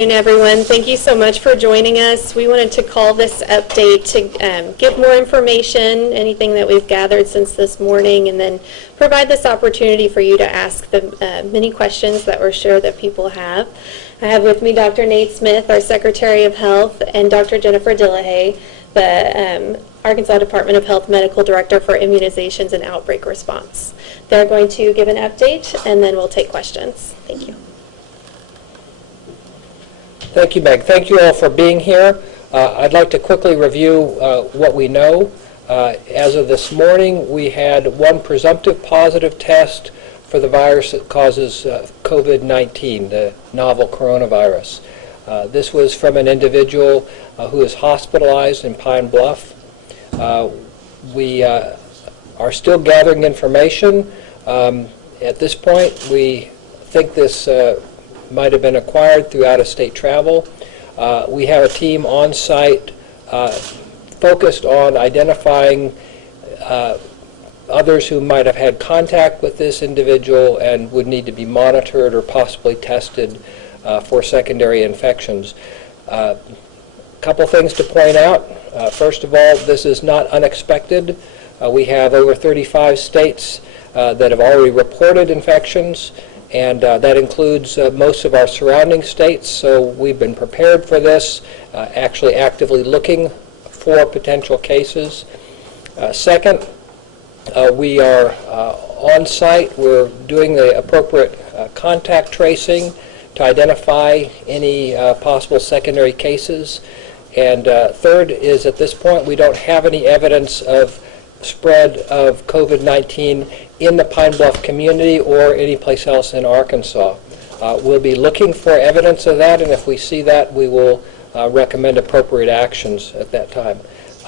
Everyone, thank you so much for joining us. We wanted to call this update to give more information, anything that we've gathered since this morning, and then provide this opportunity for you to ask the many questions that we're sure that people have. I have with me Dr. Nate Smith, our Secretary of Health, and Dr. Jennifer Dillahay, the Arkansas Department of Health Medical Director for Immunizations and Outbreak Response. They're going to give an update, and then we'll take questions. Thank you. Thank you, Meg. Thank you all for being here. I'd like to quickly review what we know. As of this morning, we had one presumptive positive test for the virus that causes COVID-19, the novel coronavirus. This was from an individual who is hospitalized in Pine Bluff. We are still gathering information. At this point, we think this might have been acquired through out-of-state travel. We have a team on site focused on identifying others who might have had contact with this individual and would need to be monitored or possibly tested for secondary infections. A couple things to point out. First of all, this is not unexpected. We have over 35 states that have already reported infections, and that includes most of our surrounding states, so we've been prepared for this, actually actively looking for potential cases. Second, we are on site. We're doing the appropriate contact tracing to identify any possible secondary cases. And third is, at this point, we don't have any evidence of spread of COVID-19 in the Pine Bluff community or any place else in Arkansas. We'll be looking for evidence of that, and if we see that, we will recommend appropriate actions at that time.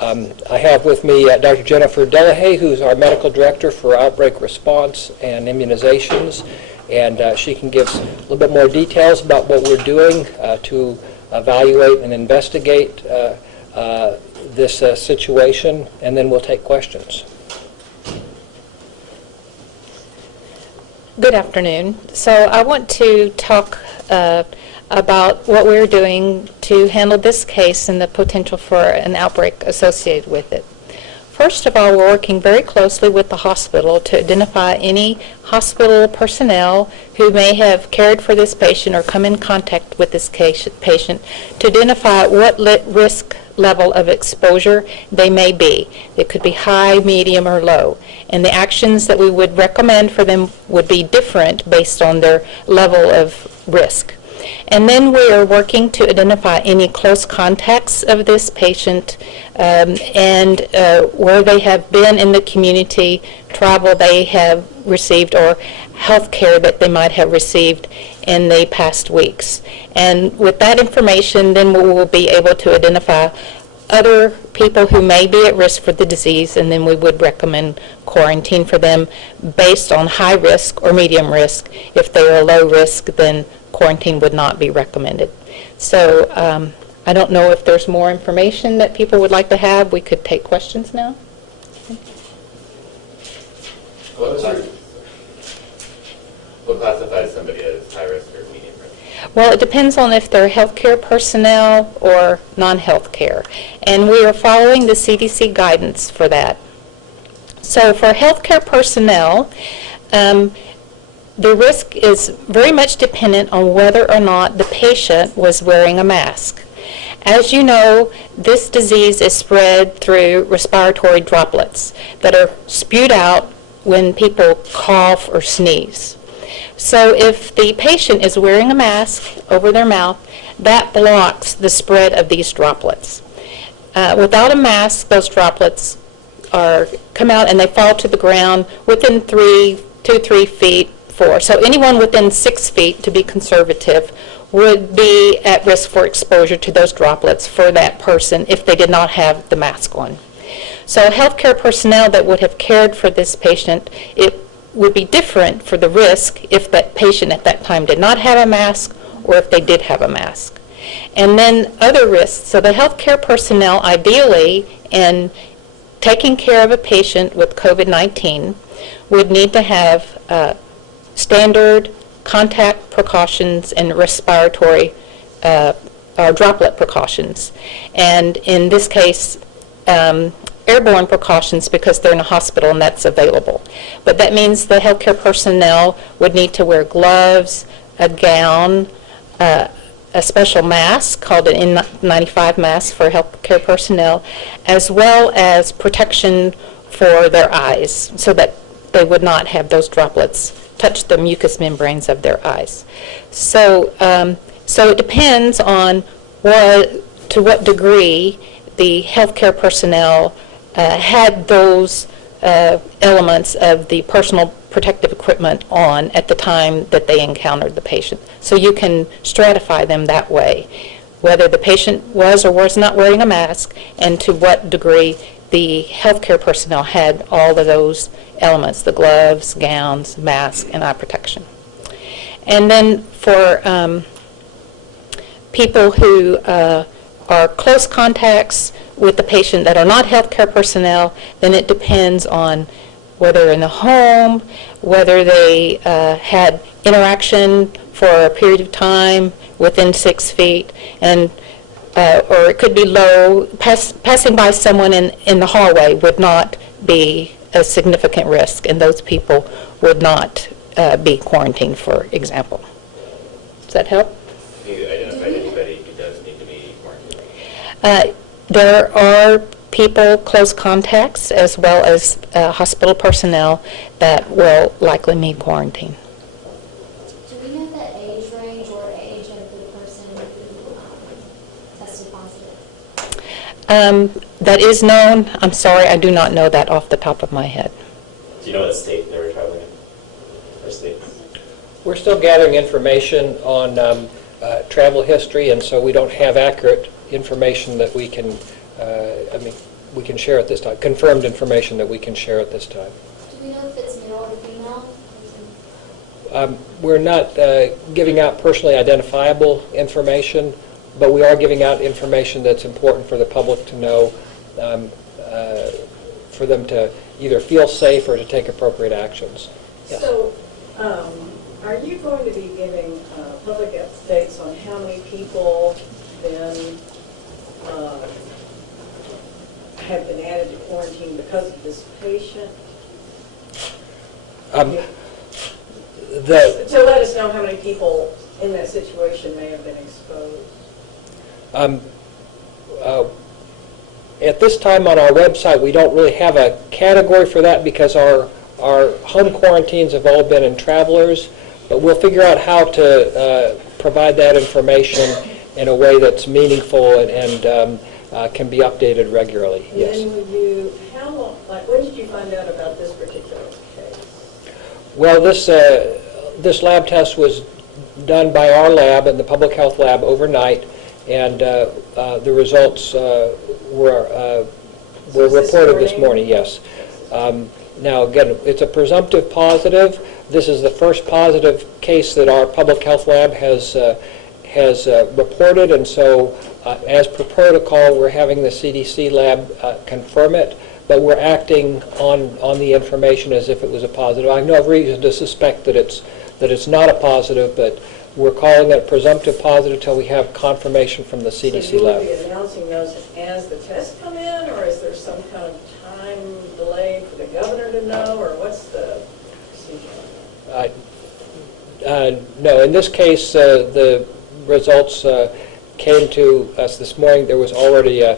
I have with me Dr. Jennifer Dillahay, who's our Medical Director for Outbreak Response and Immunizations, and she can give a little bit more details about what we're doing to evaluate and investigate this situation, and then we'll take questions. Good afternoon. So I want to talk about what we're doing to handle this case and the potential for an outbreak associated with it. First of all, we're working very closely with the hospital to identify any hospital personnel who may have cared for this patient or come in contact with this patient to identify what risk level of exposure they may be. It could be high, medium, or low. And the actions that we would recommend for them would be different based on their level of risk. And then we are working to identify any close contacts of this patient and where they have been in the community, travel they have received, or health care that they might have received in the past weeks. And with that information, then we will be able to identify other people who may be at risk for the disease, and then we would recommend quarantine for them based on high risk or medium risk. If they are low risk, then quarantine would not be recommended. So I don't know if there's more information that people would like to have. We could take questions now. What classifies somebody as high risk or medium risk? Well, it depends on if they're healthcare personnel or non-healthcare. And we are following the CDC guidance for that. So for healthcare personnel, the risk is very much dependent on whether or not the patient was wearing a mask. As you know, this disease is spread through respiratory droplets that are spewed out when people cough or sneeze. So if the patient is wearing a mask over their mouth, that blocks the spread of these droplets. Without a mask, those droplets come out and they fall to the ground within 2 to 3 feet. So anyone within 6 feet, to be conservative, would be at risk for exposure to those droplets for that person if they did not have the mask on. So healthcare personnel that would have cared for this patient, it would be different for the risk if that patient at that time did not have a mask or if they did have a mask. And then other risks. So the healthcare personnel, ideally, in taking care of a patient with COVID-19, would need to have standard contact precautions and respiratory are droplet precautions. And in this case, airborne precautions because they're in a hospital and that's available. But that means the healthcare personnel would need to wear gloves, a gown, a special mask called an N95 mask for healthcare personnel, as well as protection for their eyes so that they would not have those droplets touch the mucous membranes of their eyes. So, so it depends on to what degree the healthcare personnel had those elements of the personal protective equipment on at the time that they encountered the patient. So you can stratify them that way, whether the patient was or was not wearing a mask, and to what degree the healthcare personnel had all of those elements, the gloves, gowns, mask, and eye protection. And then for people who are close contacts with the patient that are not healthcare personnel, then it depends on whether in the home, whether they had interaction for a period of time within 6 feet, and or it could be low. Passing by someone in the hallway would not be a significant risk, and those people would not be quarantined, for example. Does that help? Have you identified anybody who does need to be quarantined? There are people, close contacts, as well as hospital personnel that will likely need quarantine. Do we know the age range or age of the person who tested positive? That is known. I'm sorry, I do not know that off the top of my head. Do you know what state they were traveling in? Or states? We're still gathering information on travel history, and so we don't have accurate information that we can, we can share at this time, confirmed information that we can share at this time. Do we know if it's male or female? We're not giving out personally identifiable information, but we are giving out information that's important for the public to know, for them to either feel safe or to take appropriate actions. Yes. So, are you going to be giving public updates on how many people then have been added to quarantine because of this patient? To let us know how many people in that situation may have been exposed. At this time on our website, we don't really have a category for that because our home quarantines have all been in travelers, but we'll figure out how to provide that information in a way that's meaningful and can be updated regularly. And Yes. then how long, when did you find out about this particular case? Well, this lab test was done by our lab and the public health lab overnight, and the results were reported this morning. Yes. Now, again, it's a presumptive positive. This is the first positive case that our public health lab has reported, and so as per protocol, we're having the CDC lab confirm it, but we're acting on the information as if it was a positive. I have no reason to suspect that it's not a positive, but we're calling it a presumptive positive until we have confirmation from the CDC So you will lab. be announcing those as the tests come in, or is there some kind of time delay for the governor to know, or what's the procedure? No, in this case, the results came to us this morning. There was already a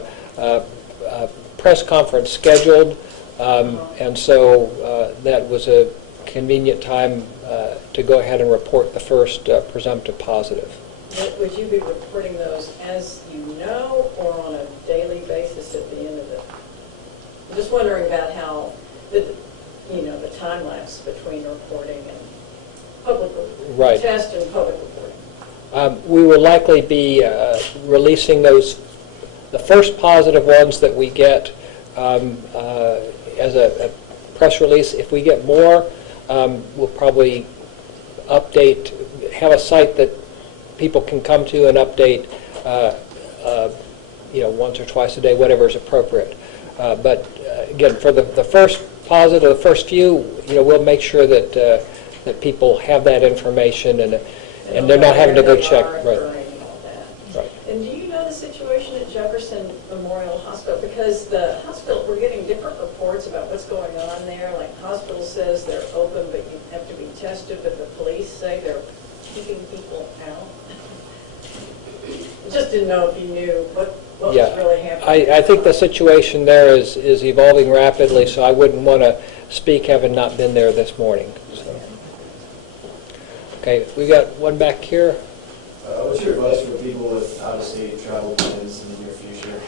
press conference scheduled, and so that was a convenient time to go ahead and report the first presumptive positive. Would you be reporting those as you know, or on a daily basis at the end of it? I'm just wondering about how the time lapse between reporting and public Right. test and public reporting. We will likely be releasing the first positive ones that we get as a press release. If we get more, we'll probably have a site that people can come to and update, once or twice a day, whatever is appropriate. But again, for the first positive, the first few, we'll make sure that people have that information and they're not having to go check. Right. And do you know the situation at Jefferson Memorial Hospital? Because the hospital, we're getting different reports about what's going on there. Like, the hospital says they're open, but you have to be tested, but the police say they're keeping people out. Just didn't know if you knew what was really happening. I think the situation there is evolving rapidly, so I wouldn't want to speak having not been there this morning. So. Okay, we got one back here. What's your advice for people with out-of-state travel plans in the near future?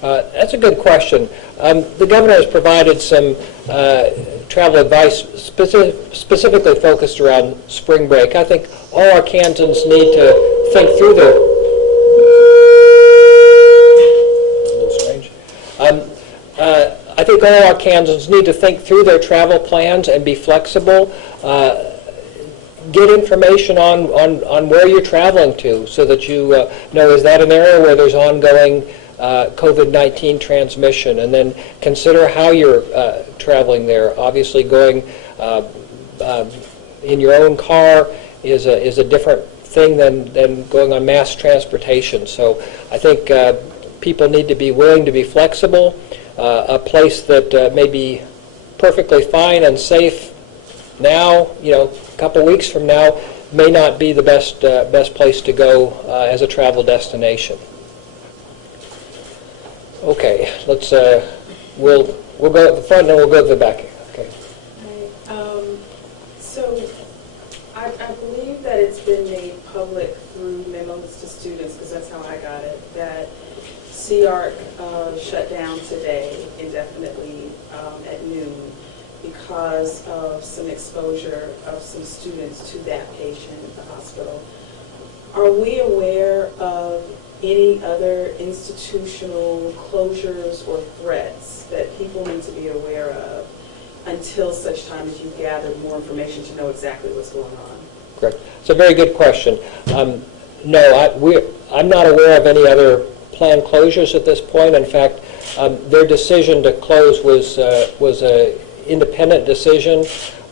That's a good question. The governor has provided some travel advice specifically focused around spring break. I think all Arkansans need to think through their... A little strange. I think all Arkansans need to think through their travel plans and be flexible. Get information on where you're traveling to so that you know, is that an area where there's ongoing COVID-19 transmission, and then consider how you're traveling there. Obviously, going in your own car is a different thing than going on mass transportation. So I think people need to be willing to be flexible. A place that may be perfectly fine and safe now, a couple weeks from now, may not be the best place to go as a travel destination. Okay, let's we'll go at the front and then we'll go to the back. Okay. So I believe that it's been made public through memos to students, because that's how I got it, that CARC shut down today indefinitely at noon because of some exposure of some students to that patient at the hospital. Are we aware of any other institutional closures or threats that people need to be aware of until such time as you gather more information to know exactly what's going on? Correct. It's a very good question. No, I'm not aware of any other planned closures at this point. In fact, their decision to close was an independent decision.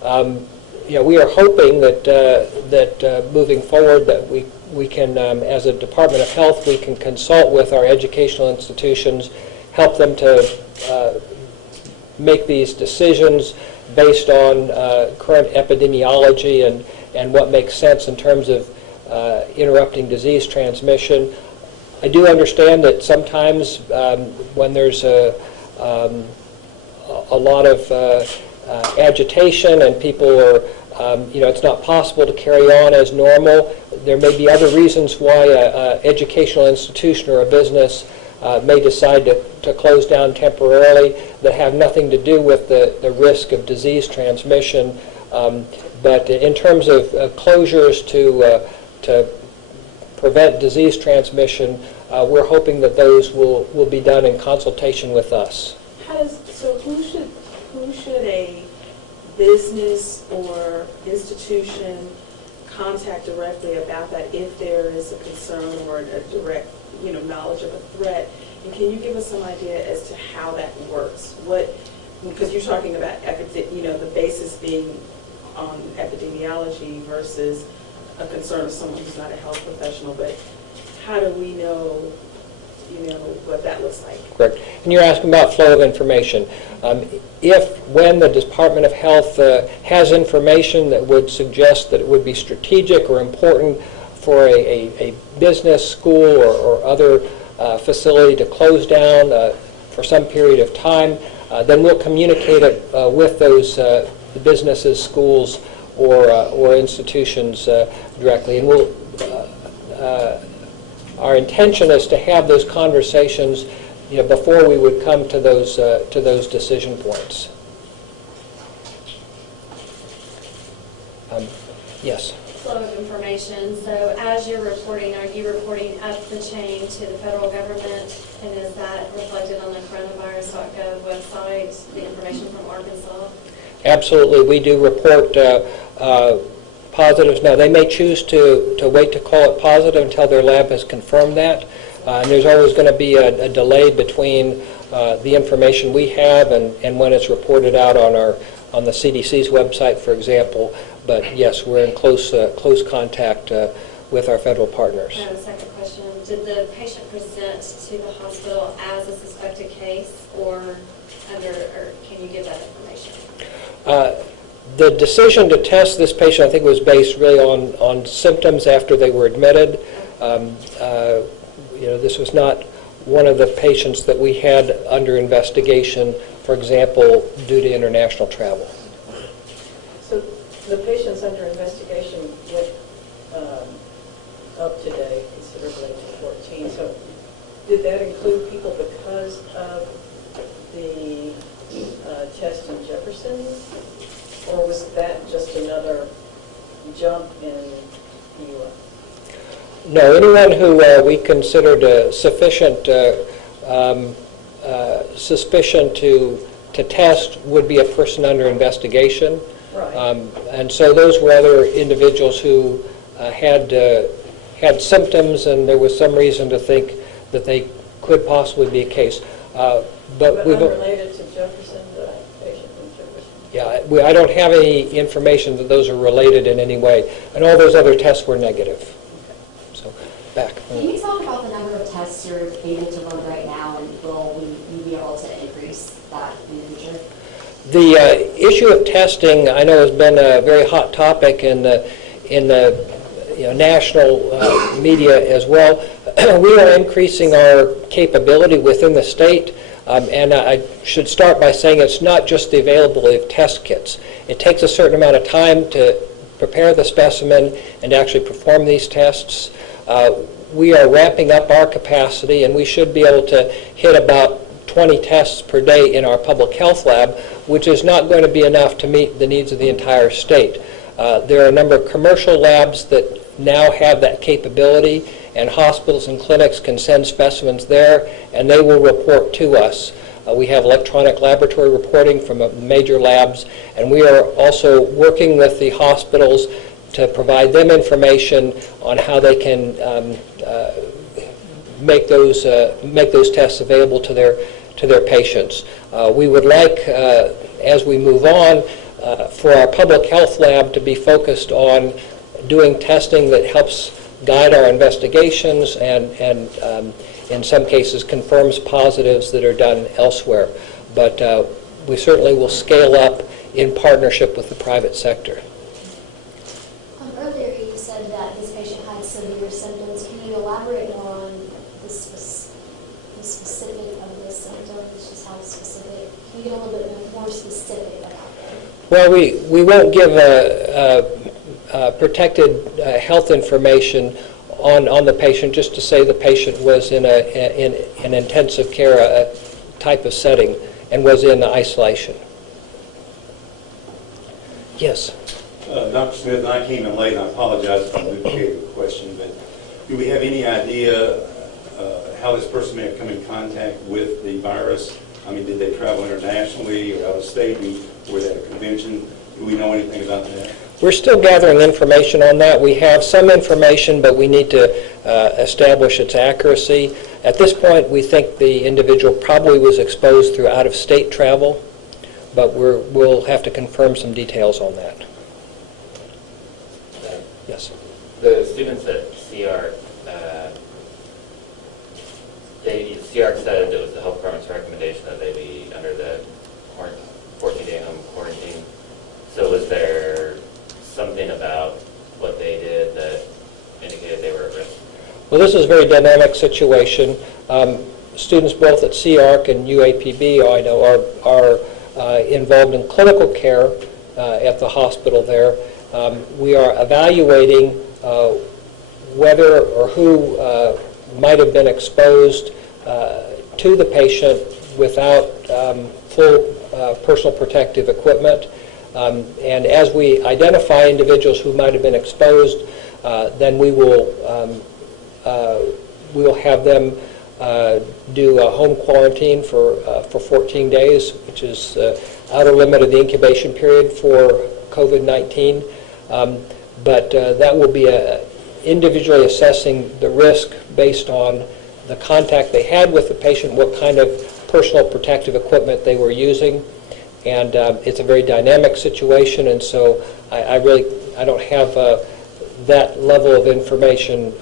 We are hoping that moving forward that we can, as a Department of Health, we can consult with our educational institutions, help them to make these decisions based on current epidemiology and what makes sense in terms of interrupting disease transmission. I do understand that sometimes when there's a lot of agitation and people are, it's not possible to carry on as normal. There may be other reasons why an educational institution or a business may decide to close down temporarily that have nothing to do with the risk of disease transmission. But in terms of closures to prevent disease transmission, we're hoping that those will be done in consultation with us. Who should a business or institution contact directly about that if there is a concern or a direct knowledge of a threat? And can you give us some idea as to how that works? Because you're talking about the basis being on epidemiology versus a concern of someone who's not a health professional, but how do we know what that looks like? Correct. And you're asking about flow of information. When the Department of Health has information that would suggest that it would be strategic or important for a business, school, or other facility to close down for some period of time, then we'll communicate it with those businesses, schools, or institutions directly. And our intention is to have those conversations, before we would come to those decision points. Yes. Flow of information. So as you're reporting, are you reporting up the chain to the federal government? And is that reflected on the coronavirus.gov website, the information from Arkansas? Absolutely. We do report positives. Now, they may choose to wait to call it positive until their lab has confirmed that. And there's always going to be a delay between the information we have and when it's reported out on the CDC's website, for example. But yes, we're in close contact with our federal partners. I have a second question did the patient present to the hospital as a suspected case or can you give that information? The decision to test this patient, I think, was based really on symptoms after they were admitted. This was not one of the patients that we had under investigation, for example, due to international travel. So the patients under investigation went up today considerably to 14. So did that include people because of the test in Jefferson? Or was that just another jump in EUA? No, anyone who we considered sufficient suspicion to test would be a person under investigation. Right. And so those were other individuals who had symptoms, and there was some reason to think that they could possibly be a case. But unrelated to Jefferson, the patient from Jefferson? Yeah, I don't have any information that those are related in any way. And all those other tests were negative. So, back. Can you talk about the number of tests you're able to run right now, and will you be able to increase that in the future? The issue of testing, I know, has been a very hot topic in the national media as well. We are increasing our capability within the state, and I should start by saying it's not just the availability of test kits. It takes a certain amount of time to prepare the specimen and actually perform these tests. We are ramping up our capacity, and we should be able to hit about 20 tests per day in our public health lab, which is not going to be enough to meet the needs of the entire state. There are a number of commercial labs that now have that capability, and hospitals and clinics can send specimens there, and they will report to us. We have electronic laboratory reporting from major labs, and we are also working with the hospitals to provide them information on how they can make those tests available to their patients. We would like, as we move on, for our public health lab to be focused on doing testing that helps guide our investigations and in some cases confirms positives that are done elsewhere. But we certainly will scale up in partnership with the private sector. Earlier you said that this patient had severe symptoms. Can you elaborate more on the specific of the symptoms, just how specific? Can you get a little bit more specific about them? Well, we won't give protected health information on the patient, just to say the patient was in an intensive care type of setting and was in isolation. Yes? Dr. Smith, I came in late, and I apologize if I duplicated the question, but do we have any idea how this person may have come in contact with the virus? I mean, did they travel internationally or out of state? Were they at a convention? Do we know anything about that? We're still gathering information on that. We have some information, but we need to establish its accuracy. At this point, we think the individual probably was exposed through out-of-state travel, but we'll have to confirm some details on that. Yes? The students at CR, CR said it was the health department's recommendation that they be under the 14-day home quarantine. So was there something about what they did that indicated they were at risk? Well, this is a very dynamic situation. Students both at CARC and UAPB, I know, are involved in clinical care at the hospital there. We are evaluating whether or who might have been exposed to the patient without full personal protective equipment. And as we identify individuals who might have been exposed, then we will have them do a home quarantine for 14 days, which is the outer limit of the incubation period for COVID-19. But that will be individually assessing the risk based on the contact they had with the patient, what kind of personal protective equipment they were using. And it's a very dynamic situation, and so I don't have that level of information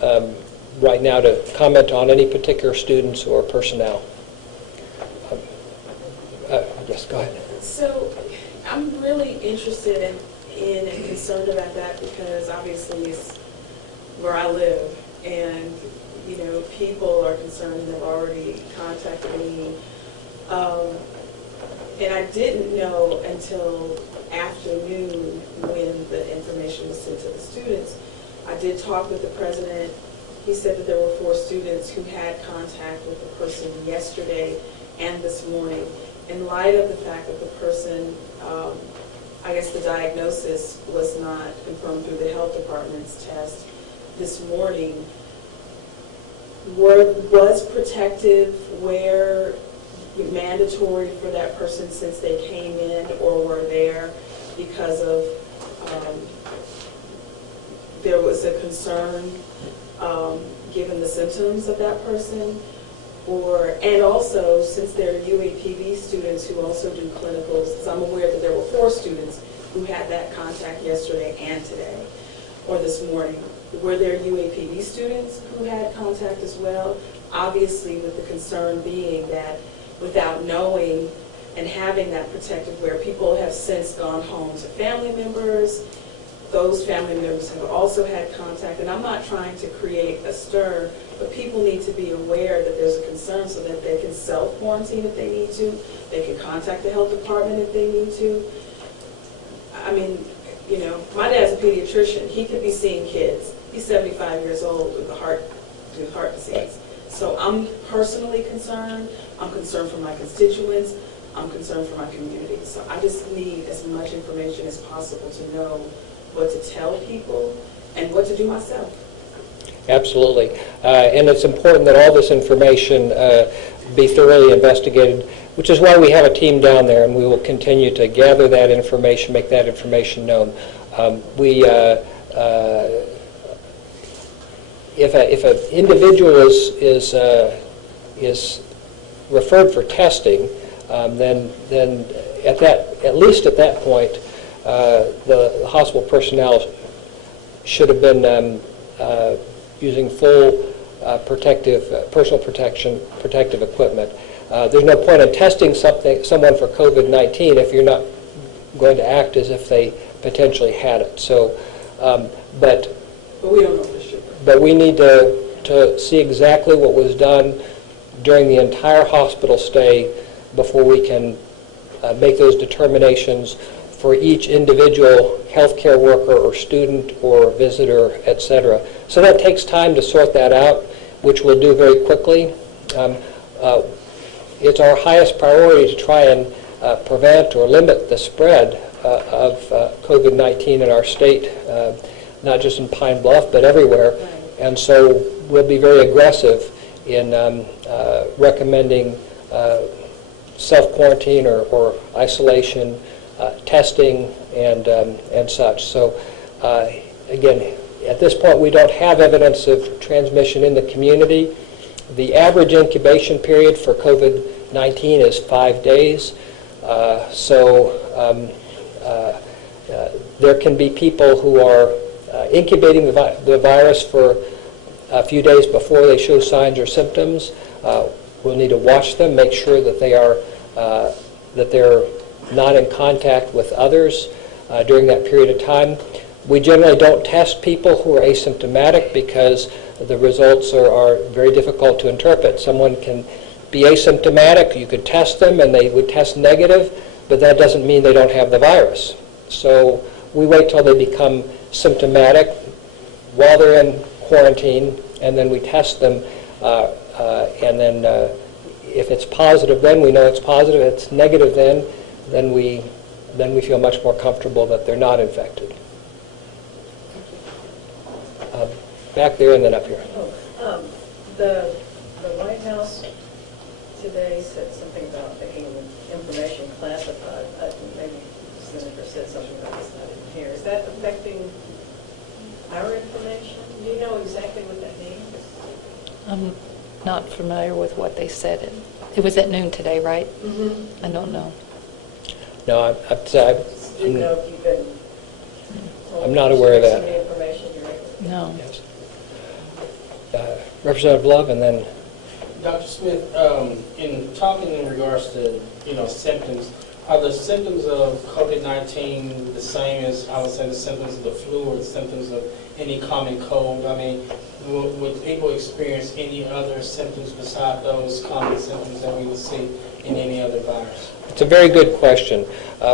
right now to comment on any particular students or personnel. Yes, go ahead. So I'm really interested in and concerned about that because obviously it's where I live. And, you know, people are concerned and have already contacted me. And I didn't know until afternoon when the information was sent to the students. I did talk with the president. He said that there were 4 students who had contact with the person yesterday and this morning. In light of the fact that the person, I guess the diagnosis was not confirmed through the health department's test this morning, was protective wear mandatory for that person since they came in or were there because of there was a concern given the symptoms of that person? And also, since they're UAPB students who also do clinicals, because I'm aware that there were 4 students who had that contact yesterday and today, or this morning. Were there UAPB students who had contact as well? Obviously, with the concern being that without knowing and having that protective wear, people have since gone home to family members. Those family members have also had contact, and I'm not trying to create a stir, but people need to be aware that there's a concern so that they can self-quarantine if they need to. They can contact the health department if they need to. I mean, you know, my dad's a pediatrician. He could be seeing kids. He's 75 years old with heart disease. So I'm personally concerned. I'm concerned for my constituents. I'm concerned for my community. So I just need as much information as possible to know what to tell people and what to do myself. Absolutely. And it's important that all this information be thoroughly investigated, which is why we have a team down there, and we will continue to gather that information, make that information known. If an individual is referred for testing, then at least at that point, the hospital personnel should have been using full personal protective equipment. There's no point in testing someone for COVID-19 if you're not going to act as if they potentially had it. So, but we don't know for sure. But we need to see exactly what was done during the entire hospital stay before we can make those determinations for each individual healthcare worker or student or visitor, etc. So that takes time to sort that out, which we'll do very quickly. It's our highest priority to try and prevent or limit the spread of COVID-19 in our state, not just in Pine Bluff, but everywhere. And so we'll be very aggressive in recommending self-quarantine or isolation, testing, and such. So again, at this point, we don't have evidence of transmission in the community. The average incubation period for COVID-19 is 5 days. There can be people who are incubating the virus for a few days before they show signs or symptoms. We'll need to watch them, make sure that they're not in contact with others during that period of time. We generally don't test people who are asymptomatic because the results are very difficult to interpret. Someone can be asymptomatic, you could test them and they would test negative, but that doesn't mean they don't have the virus. So we wait till they become symptomatic while they're in quarantine, and then we test them, and then if it's positive, then we know it's positive. If it's negative, then we feel much more comfortable that they're not infected. Back there and then up here. The White House today said something about making information classified. Maybe the senator said something about this, I didn't hear. Is that affecting our information? Do you know exactly what that means? I'm not familiar with what they said. It was at noon today, right? Mm-hmm. I don't know. No, Do you know if you've been told I'm not aware of that. some of the information you're able to? No. Yes. Representative Love, and then Dr. Smith, in talking in regards to, symptoms, are the symptoms of COVID-19 the same as, I would say, the symptoms of the flu or the symptoms of any common cold? I mean, would people experience any other symptoms besides those common symptoms that we would see in any other virus? it's a very good question.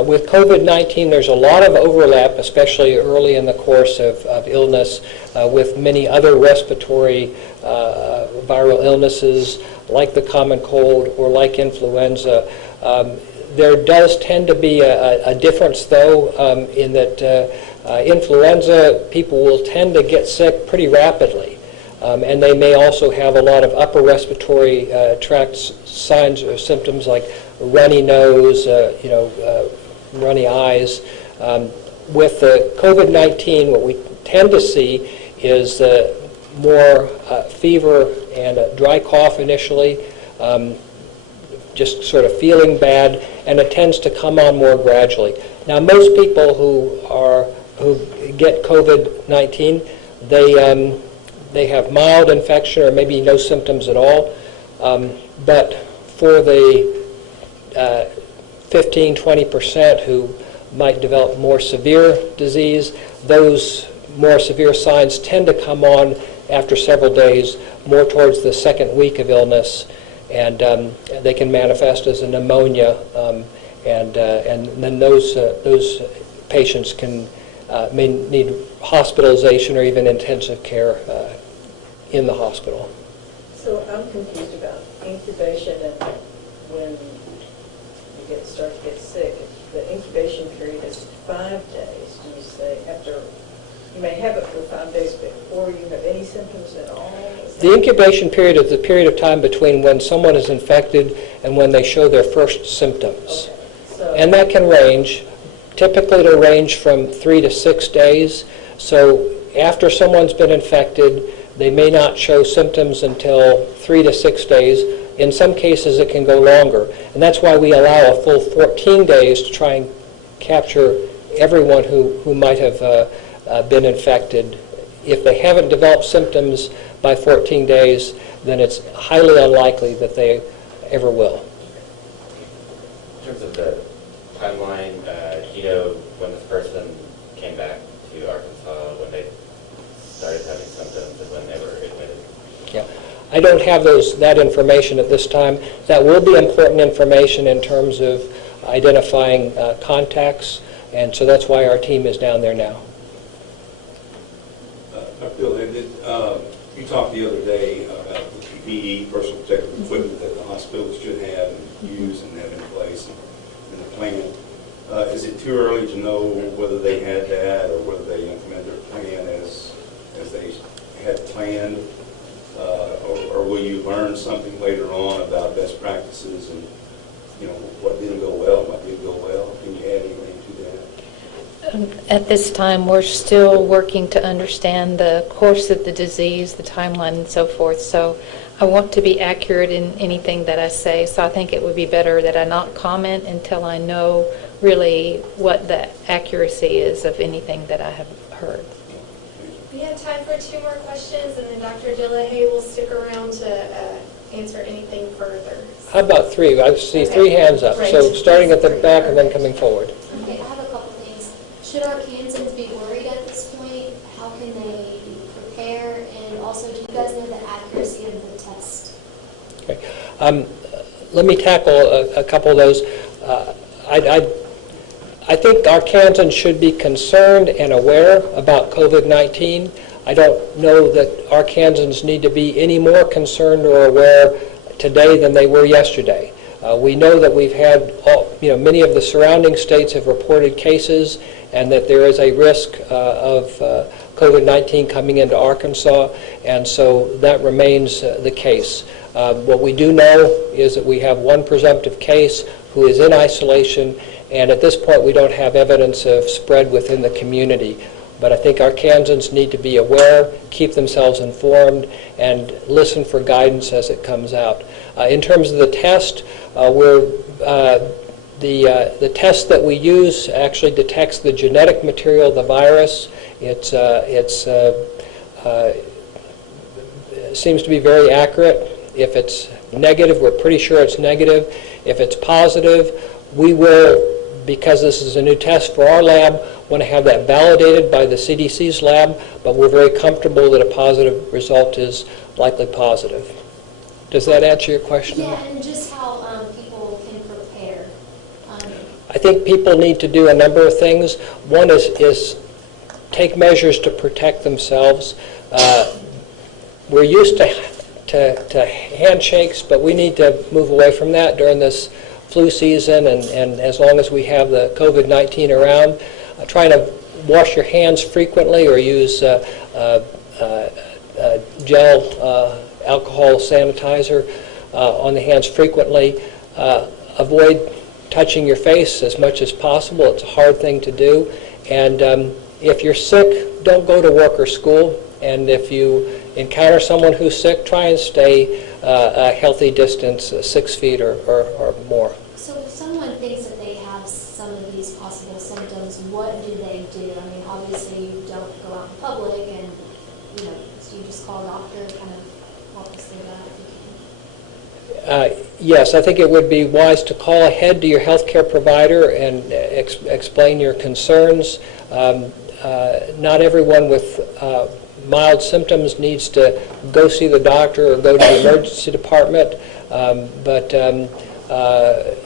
With COVID-19, there's a lot of overlap, especially early in the course of illness, with many other respiratory viral illnesses like the common cold or like influenza. There does tend to be a difference, though, in that influenza, people will tend to get sick pretty rapidly. And they may also have a lot of upper respiratory tract signs or symptoms like runny nose, runny eyes. With the COVID-19, what we tend to see is more fever and a dry cough initially, just sort of feeling bad, and it tends to come on more gradually. Now, most people who get COVID-19, they have mild infection or maybe no symptoms at all. But for the 15-20% who might develop more severe disease, those more severe signs tend to come on after several days, more towards the second week of illness, and they can manifest as a pneumonia, and then those patients may need hospitalization or even intensive care in the hospital. So I'm confused about incubation and when you start to get sick. The incubation period is 5 days, do you say, after you may have it for 5 days before you have any symptoms at all? The incubation period is the period of time between when someone is infected and when they show their first symptoms. Okay. So, And that can range. Typically, it'll range from 3 to 6 days. So after someone's been infected, they may not show symptoms until 3 to 6 days. In some cases, it can go longer. And that's why we allow a full 14 days to try and capture everyone who might have been infected. If they haven't developed symptoms by 14 days, then it's highly unlikely that they ever will. In terms of the timeline, do you know when this person came back to Arkansas, when they started having symptoms and when they were admitted? Yeah. I don't have that information at this time. That will be important information in terms of identifying contacts, and so that's why our team is down there now. Dr. Bill, you talked the other day about the PPE, personal protective equipment that the hospitals should have and use and have in place in the plan. Is it too early to know whether they had that or whether they implemented their plan as they had planned? Or will you learn something later on about best practices and, what didn't go well and what did go well? Can you add anything to that? At this time, we're still working to understand the course of the disease, the timeline, and so forth. So I want to be accurate in anything that I say. So I think it would be better that I not comment until I know really what the accuracy is of anything that I have heard. We have time for 2 more questions, and then Dr. Dillahay will stick around to answer anything further. How about 3? I see 3 hands up. Right. So starting at the back and then coming forward. Okay, I have a couple things. Should our Kansans be worried at this point? How can they prepare? And also, do you guys know the accuracy of the test? Okay. Let me tackle a couple of those. I think our Kansans should be concerned and aware about COVID-19. I don't know that our Kansans need to be any more concerned or aware today than they were yesterday. We know that we've had, many of the surrounding states have reported cases and that there is a risk of COVID-19 coming into Arkansas, and so that remains the case. What we do know is that we have one presumptive case who is in isolation, and at this point we don't have evidence of spread within the community. But I think our Kansans need to be aware, keep themselves informed, and listen for guidance as it comes out. In terms of the test, the test that we use actually detects the genetic material of the virus. It's seems to be very accurate. If it's negative, we're pretty sure it's negative. If it's positive, we will, because this is a new test for our lab, want to have that validated by the CDC's lab, but we're very comfortable that a positive result is likely positive. Does that answer your question? Yeah, and just how people can prepare. I think people need to do a number of things. One is take measures to protect themselves. We're used to handshakes, but we need to move away from that during this flu season, and as long as we have the COVID-19 around. Try to wash your hands frequently or use gel alcohol sanitizer on the hands frequently. Avoid touching your face as much as possible. It's a hard thing to do. And if you're sick, don't go to work or school. And if you encounter someone who's sick, try and stay a healthy distance, 6 feet or more. So if someone thinks that they have some of these possible symptoms, what do they do? I mean, obviously you don't go out in public and, you know, so you just call a doctor, kind of walk us through that if you can. Yes, I think it would be wise to call ahead to your healthcare provider and explain your concerns. Not everyone with mild symptoms needs to go see the doctor or go to the emergency department, but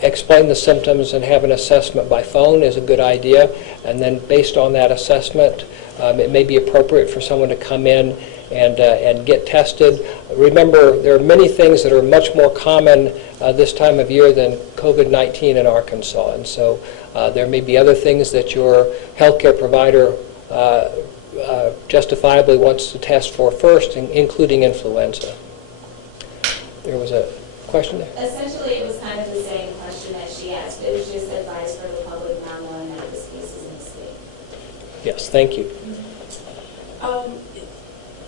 explain the symptoms and have an assessment by phone is a good idea. And then based on that assessment, it may be appropriate for someone to come in and get tested. Remember, there are many things that are much more common this time of year than COVID-19 in Arkansas. And so there may be other things that your healthcare provider justifiably wants to test for first, including influenza. There was a question there? Essentially, it was kind of the same question that she asked. It was just advice for the public not knowing that this case is in the state. Yes, thank you.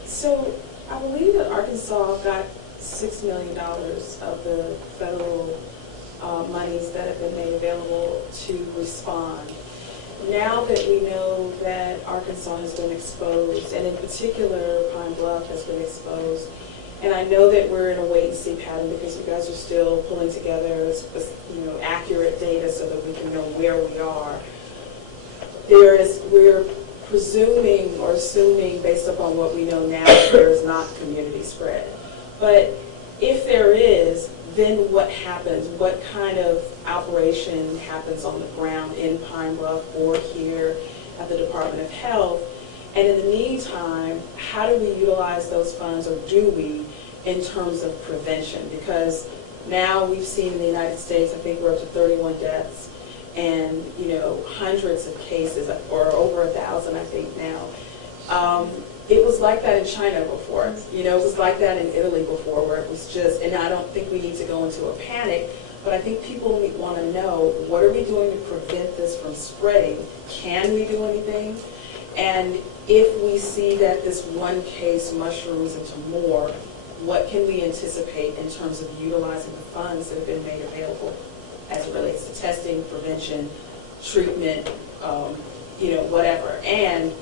So I believe that Arkansas got $6 million of the federal monies that have been made available to respond. Now that we know that Arkansas has been exposed, and in particular Pine Bluff has been exposed, and I know that we're in a wait-and-see pattern because you guys are still pulling together, accurate data so that we can know where we are. We're presuming or assuming, based upon what we know now, that there is not community spread. But if there is, then what happens? What kind of operation happens on the ground in Pine Bluff or here at the Department of Health? And in the meantime, how do we utilize those funds, or do we, in terms of prevention? Because now we've seen in the United States, I think we're up to 31 deaths and, hundreds of cases, or over 1,000, I think now. It was like that in China before. It was like that in Italy before, where it was just, and I don't think we need to go into a panic, but I think people want to know, what are we doing to prevent this from spreading? Can we do anything? And if we see that this one case mushrooms into more, what can we anticipate in terms of utilizing the funds that have been made available as it relates to testing, prevention, treatment, whatever? And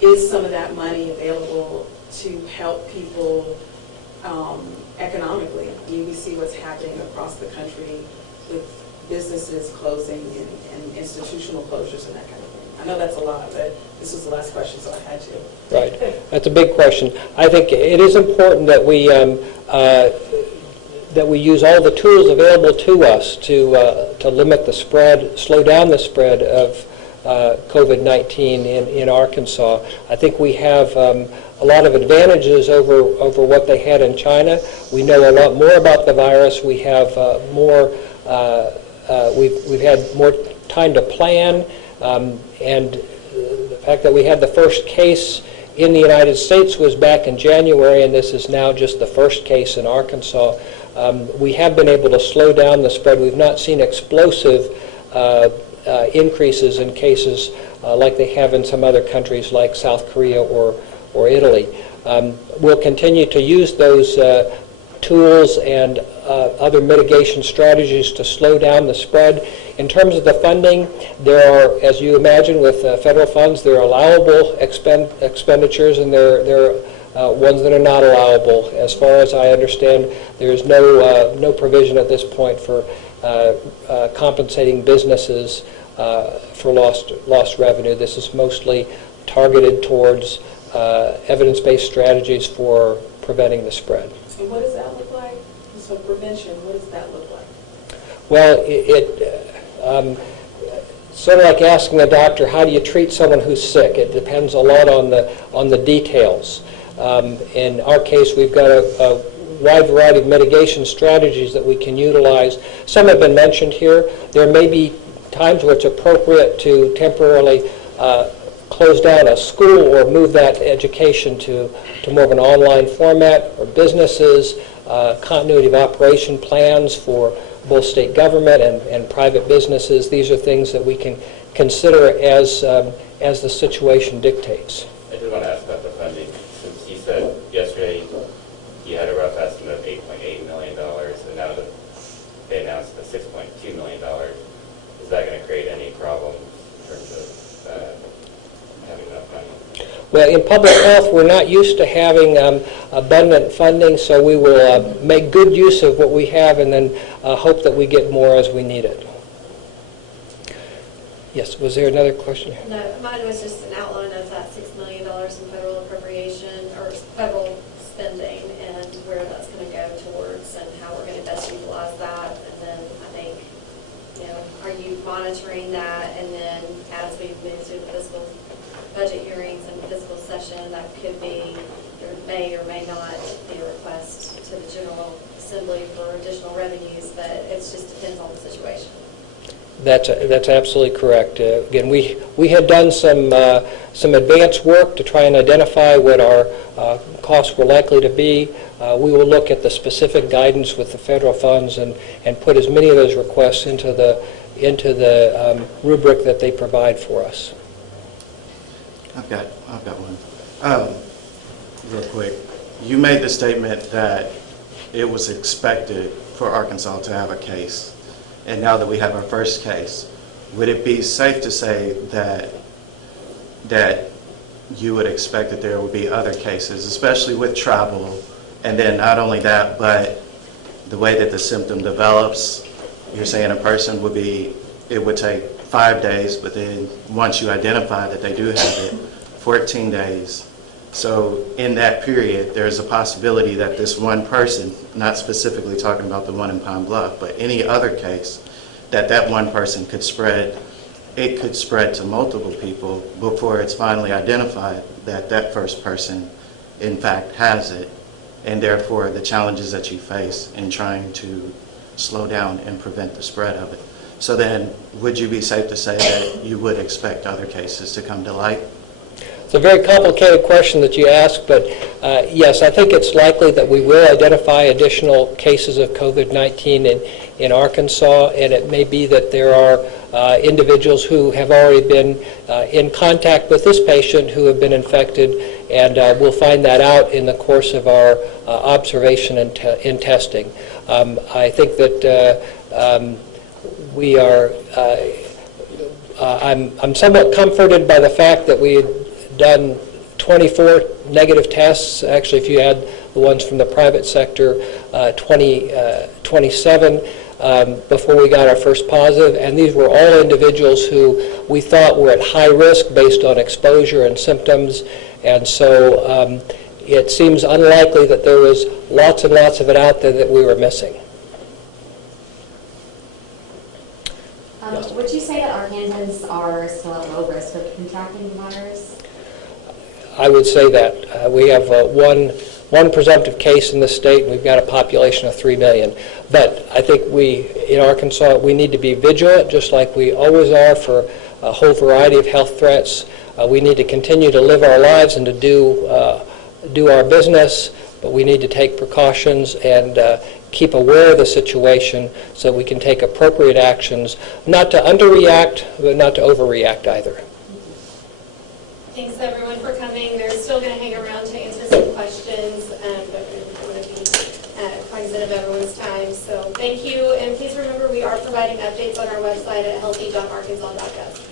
is some of that money available to help people economically? We see what's happening across the country with businesses closing and institutional closures and that kind of thing. I know that's a lot, but this was the last question, so I had to. Right. That's a big question. I think it is important that we use all the tools available to us to limit the spread, slow down the spread of COVID-19 in Arkansas. I think we have a lot of advantages over what they had in China. We know a lot more about the virus. We have we've had more time to plan, and the fact that we had the first case in the United States was back in January, and this is now just the first case in Arkansas. We have been able to slow down the spread. We've not seen explosive increases in cases like they have in some other countries like South Korea or Italy. We'll continue to use those tools and other mitigation strategies to slow down the spread. In terms of the funding, there are, as you imagine with federal funds, there are allowable expenditures, and there are ones that are not allowable. As far as I understand, there is no provision at this point for compensating businesses for lost revenue. This is mostly targeted towards evidence-based strategies for preventing the spread. And what does that look like? So prevention, what does that look like? Well, sort of like asking a doctor, how do you treat someone who's sick? It depends a lot on the details. In our case, we've got a wide variety of mitigation strategies that we can utilize. Some have been mentioned here. There may be times where it's appropriate to temporarily close down a school or move that education to more of an online format, or businesses, continuity of operation plans for both state government and private businesses. These are things that we can consider as the situation dictates. I did want to ask about the funding. Since you said yesterday you had a rough estimate of $8.8 million, and now that they announced the $6.2 million, is that going to create any problems in terms of having enough money? Well, in public health, we're not used to having abundant funding, so we will make good use of what we have and then hope that we get more as we need it. Yes, was there another question? No, mine was just an outline of that $6 million in federal appropriation or federal spending and where that's going to go towards and how we're going to best utilize that. And then I think, are you monitoring that? And then as we move through the fiscal budget hearings and fiscal session, that could be, there may or may not be a request to the General Assembly for additional revenues, but it just depends on the situation. That's absolutely correct. Again, we had done some advanced work to try and identify what our costs were likely to be. We will look at the specific guidance with the federal funds and put as many of those requests into the rubric that they provide for us. I've got one. Real quick, you made the statement that it was expected for Arkansas to have a case. And now that we have our first case, would it be safe to say that you would expect that there would be other cases, especially with travel, and then not only that, but the way that the symptom develops? You're saying a person it would take 5 days, but then once you identify that they do have it, 14 days. So in that period, there's a possibility that this one person, not specifically talking about the one in Pine Bluff, but any other case, that one person could spread, it could spread to multiple people before it's finally identified that that first person in fact has it, and therefore the challenges that you face in trying to slow down and prevent the spread of it. So then, would you be safe to say that you would expect other cases to come to light? It's a very complicated question that you ask, but yes, I think it's likely that we will identify additional cases of COVID-19 in Arkansas, and it may be that there are individuals who have already been in contact with this patient who have been infected, and we'll find that out in the course of our observation and testing. I think that we are, I'm somewhat comforted by the fact that we had done 24 negative tests. Actually, if you add the ones from the private sector, 27 before we got our first positive, and these were all individuals who we thought were at high risk based on exposure and symptoms, and so it seems unlikely that there was lots and lots of it out there that we were missing. Would you say that Arkansans are still at low risk of contracting the virus? I would say that. We have one presumptive case in the state, and we've got a population of 3 million. But I think in Arkansas, we need to be vigilant, just like we always are for a whole variety of health threats. We need to continue to live our lives and to do our business, but we need to take precautions and keep aware of the situation so we can take appropriate actions, not to underreact, but not to overreact either. Thanks everyone for coming. They're still going to hang around to answer some questions, but we want to be cognizant of everyone's time. So thank you, and please remember we are providing updates on our website at healthy.arkansas.gov.